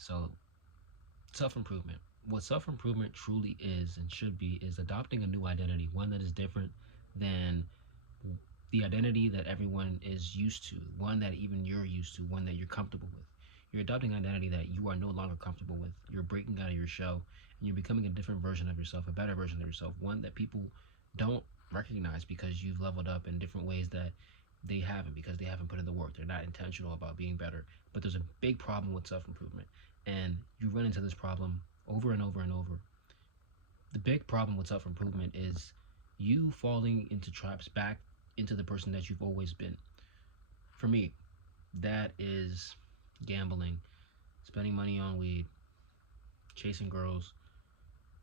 So, self-improvement. What self-improvement truly is and should be is adopting a new identity, one that is different than the identity that everyone is used to, one that even you're used to, one that you're comfortable with. You're adopting an identity that you are no longer comfortable with. You're breaking out of your shell and you're becoming a different version of yourself, a better version of yourself, one that people don't recognize because you've leveled up in different ways that they haven't, because they haven't put in the work. They're not intentional about being better. But there's a big problem with self-improvement, and you run into this problem over and over and over. The big problem with self-improvement is you falling into traps back into the person that you've always been. For me, that is gambling, spending money on weed, chasing girls,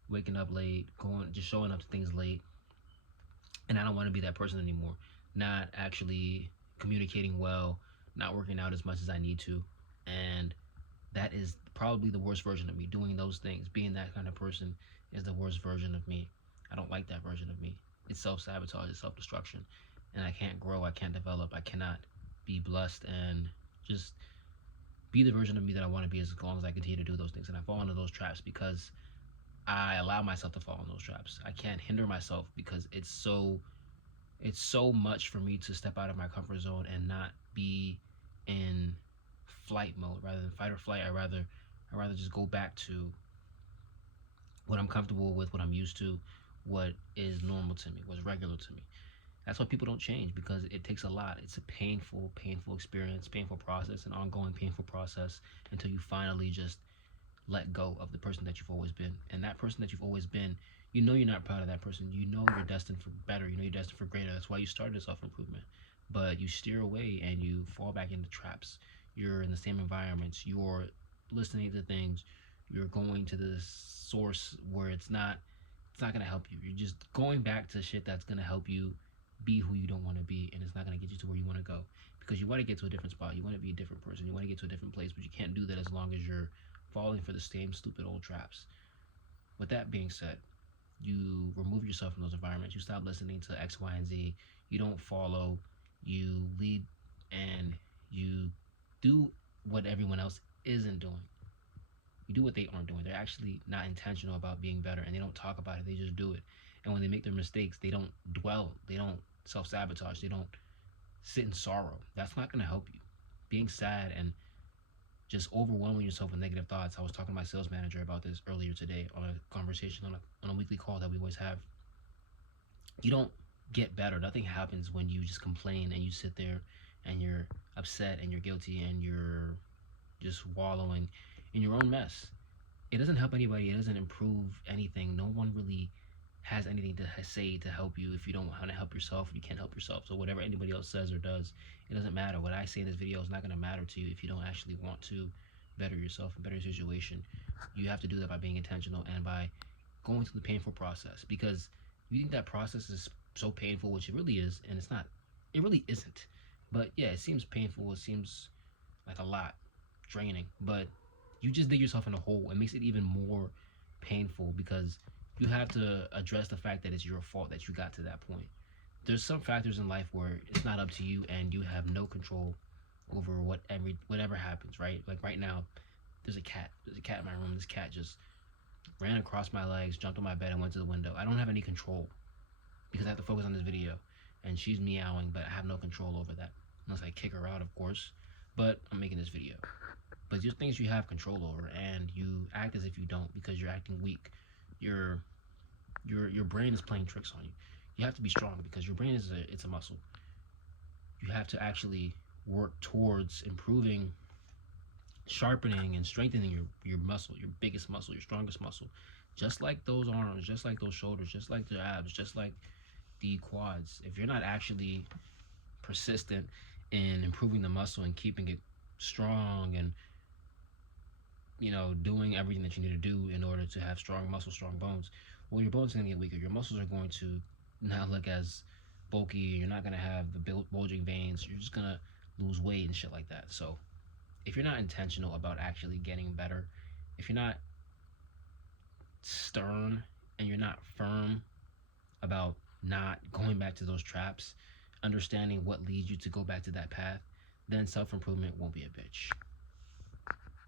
waking up late, going just showing up to things late, and I don't want to be that person anymore. Not actually communicating well, not working out as much as I need to, and that is probably the worst version of me. Doing those things, being that kind of person, is the worst version of me. I don't like that version of me. It's self-sabotage, it's self-destruction, and I can't grow, I can't develop, I cannot be blessed and just be the version of me that I want to be as long as I continue to do those things. And I fall into those traps because I allow myself to fall in those traps. I can't hinder myself because it's so much for me to step out of my comfort zone and not be in flight mode rather than fight or flight. I rather just go back to what I'm comfortable with, what I'm used to, what is normal to me, what's regular to me. That's why people don't change, because it takes a lot. It's a painful experience, painful process, an ongoing painful process until you finally just let go of the person that you've always been. And that person that you've always been, you know you're not proud of that person. You know you're destined for better. You know you're destined for greater. That's why you started self improvement. But you steer away and you fall back into traps. You're in the same environments. You're listening to things. You're going to the source where it's not gonna help you. You're just going back to shit that's gonna help you be who you don't want to be, and it's not gonna get you to where you want to go, because you want to get to a different spot. You want to be a different person. You want to get to a different place, but you can't do that as long as you're falling for the same stupid old traps. With that being said, you remove yourself from those environments. You stop listening to X, Y, and Z. You don't follow. You lead, and you do what everyone else isn't doing. You do what they aren't doing. They're actually not intentional about being better, and they don't talk about it. They just do it. And when they make their mistakes, they don't dwell. They don't self-sabotage. They don't sit in sorrow. That's not going to help you. Being sad and just overwhelming yourself with negative thoughts. I was talking to my sales manager about this earlier today on a conversation on a weekly call that we always have. You don't get better. Nothing happens when you just complain and you sit there and you're upset and you're guilty and you're just wallowing in your own mess. It doesn't help anybody. It doesn't improve anything. No one really has anything to say to help you if you don't want to help yourself. You can't help yourself. So whatever anybody else says or does, it doesn't matter. What I say in this video is not going to matter to you if you don't actually want to better yourself and better your situation. You have to do that by being intentional and by going through the painful process, because you think that process is so painful, which it really is, and it's not. It really isn't. But yeah, it seems painful. It seems like a lot, draining. But you just dig yourself in a hole. It makes it even more painful because you have to address the fact that it's your fault that you got to that point. There's some factors in life where it's not up to you and you have no control over whatever happens, right? Like right now, there's a cat. There's a cat in my room. This cat just ran across my legs, jumped on my bed, and went to the window. I don't have any control because I have to focus on this video. And she's meowing, but I have no control over that. Unless I kick her out, of course. But I'm making this video. But there's things you have control over, and you act as if you don't because you're acting weak. Your brain is playing tricks on you. You have to be strong because your brain it's a muscle. You have to actually work towards improving, sharpening, and strengthening your muscle, your biggest muscle, your strongest muscle. Just like those arms, just like those shoulders, just like the abs, just like the quads. If you're not actually persistent in improving the muscle and keeping it strong and doing everything that you need to do in order to have strong muscle, strong bones, well, your bones are going to get weaker. Your muscles are going to not look as bulky. You're not going to have the bulging veins. You're just going to lose weight and shit like that. So if you're not intentional about actually getting better, if you're not stern and you're not firm about not going back to those traps, understanding what leads you to go back to that path, then self-improvement won't be a bitch.